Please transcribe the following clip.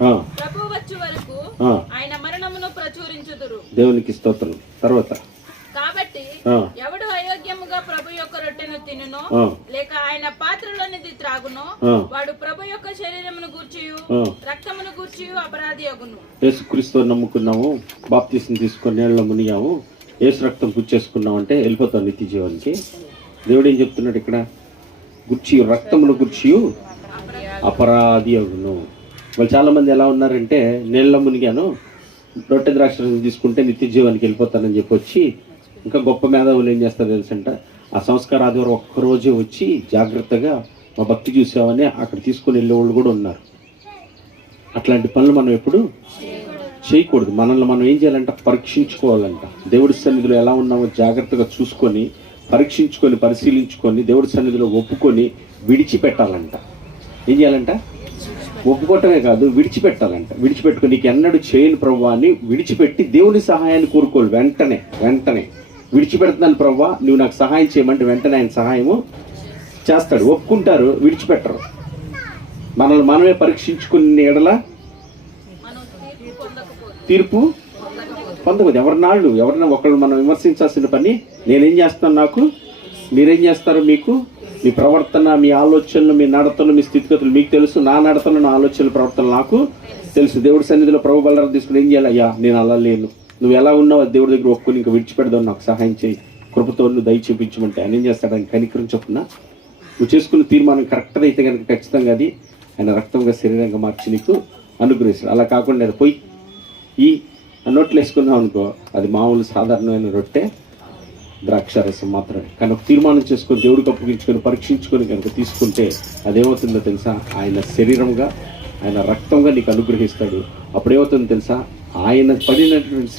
ప్రభు వచ్చు వరకు ఆయన మరణమును ప్రచురించుదురు. దేవునికి స్తోత్రం. తర్వాత కాబట్టి ఎవడు అయోగ్యముగా ప్రభు యొక్క రొట్టెను తినునో లేక ఆయన పాత్రలోనిది త్రాగునో వాడు ప్రభు యొక్క శరీరమును గూర్చియు రక్తమును గూర్చియు అపరాధి అగును. యేసుక్రీస్తు నమ్ముకున్నాము, బాప్తిసం తీసుకొని నీళ్ళలో మునిగాము, యేసు రక్తం పుచ్చేసుకున్నాం అంటే వెళ్ళిపోతాం నిత్య జీవానికి. దేవుడు ఏం చెప్తున్నాడు ఇక్కడ? గుర్చియు రక్తమును గుర్చియు అపరాధి అగును. వాళ్ళు చాలా మంది ఎలా ఉన్నారంటే, నీళ్ళలో మునిగాను, రొట్టె ద్రాక్షరసం తీసుకుంటే నిత్య జీవానికి వెళ్ళిపోతానని చెప్పి వచ్చి ఇంకా గొప్ప మేధావులు ఏం చేస్తారు తెలుసంట, ఆ సంస్కార ఆదివారం ఒక్కరోజే వచ్చి జాగ్రత్తగా మా భక్తి చూసామని అక్కడ తీసుకొని వెళ్ళే వాళ్ళు కూడా ఉన్నారు. అట్లాంటి పనులు మనం ఎప్పుడు చేయకూడదు. మనల్ని మనం ఏం చేయాలంట? పరీక్షించుకోవాలంట. దేవుడి సన్నిధిలో ఎలా ఉన్నామో జాగ్రత్తగా చూసుకొని, పరీక్షించుకొని, పరిశీలించుకొని, దేవుడి సన్నిధిలో ఒప్పుకొని విడిచిపెట్టాలంట. ఏం చేయాలంట? ఒప్పుకోవటమే కాదు, విడిచిపెట్టాలంట. విడిచిపెట్టుకొని నీకు ఎన్నడూ చేయని ప్రభువా అని విడిచిపెట్టి దేవుని సహాయాన్ని కోరుకోవాలి. వెంటనే విడిచిపెడుతున్నాను ప్రభువా, నువ్వు నాకు సహాయం చేయమంటే వెంటనే ఆయన సహాయము చేస్తాడు. ఒప్పుకుంటారు, విడిచిపెట్టరు. మనల్ని మనమే పరీక్షించుకునే ఎడల తీర్పు పొందకూడదు. ఎవరినా ఒకళ్ళు మనం విమర్శించాల్సిన పని నేనేం చేస్తాను, నాకు మీరేం చేస్తారు, మీకు మీ ప్రవర్తన, మీ ఆలోచనలు, మీ నడతలు, మీ స్థితిగతులు మీకు తెలుసు. నా నడతలు, నా ఆలోచనలు, ప్రవర్తనలు నాకు తెలుసు. దేవుడి సన్నిధిలో ప్రభు బలరాలు తీసుకుని ఏం చేయాలి? అయ్యా నేను అలా లేను, నువ్వు ఎలా ఉన్నావు దేవుడి దగ్గర ఒప్పుకొని ఇంకా విడిచిపెడదావు, నాకు సహాయం చేయి, కృపతో నువ్వు దయ చూపించమంటే ఆయన ఏం చేస్తాడు? ఆయన కనికరించకుండా నువ్వు చేసుకున్న తీర్మానం కరెక్ట్గా అయితే కనుక ఖచ్చితంగా అది ఆయన రక్తంగా శరీరంగా మార్చి నీకు అనుగ్రహిస్తాడు. అలా కాకుండా అది పోయి ఈ నోట్లు వేసుకున్నావు అనుకో, అది మామూలు సాధారణమైన రొట్టె ద్రాక్షారసం మాత్రమే. కానీ ఒక తీర్మానం చేసుకొని దేవుడికి అప్పగించుకొని పరీక్షించుకొని కనుక తీసుకుంటే అదేమవుతుందో తెలుసా? ఆయన శరీరంగా, ఆయన రక్తంగా నీకు అనుగ్రహిస్తాడు. అప్పుడేమవుతుందో తెలుసా? ఆయన పడినటువంటి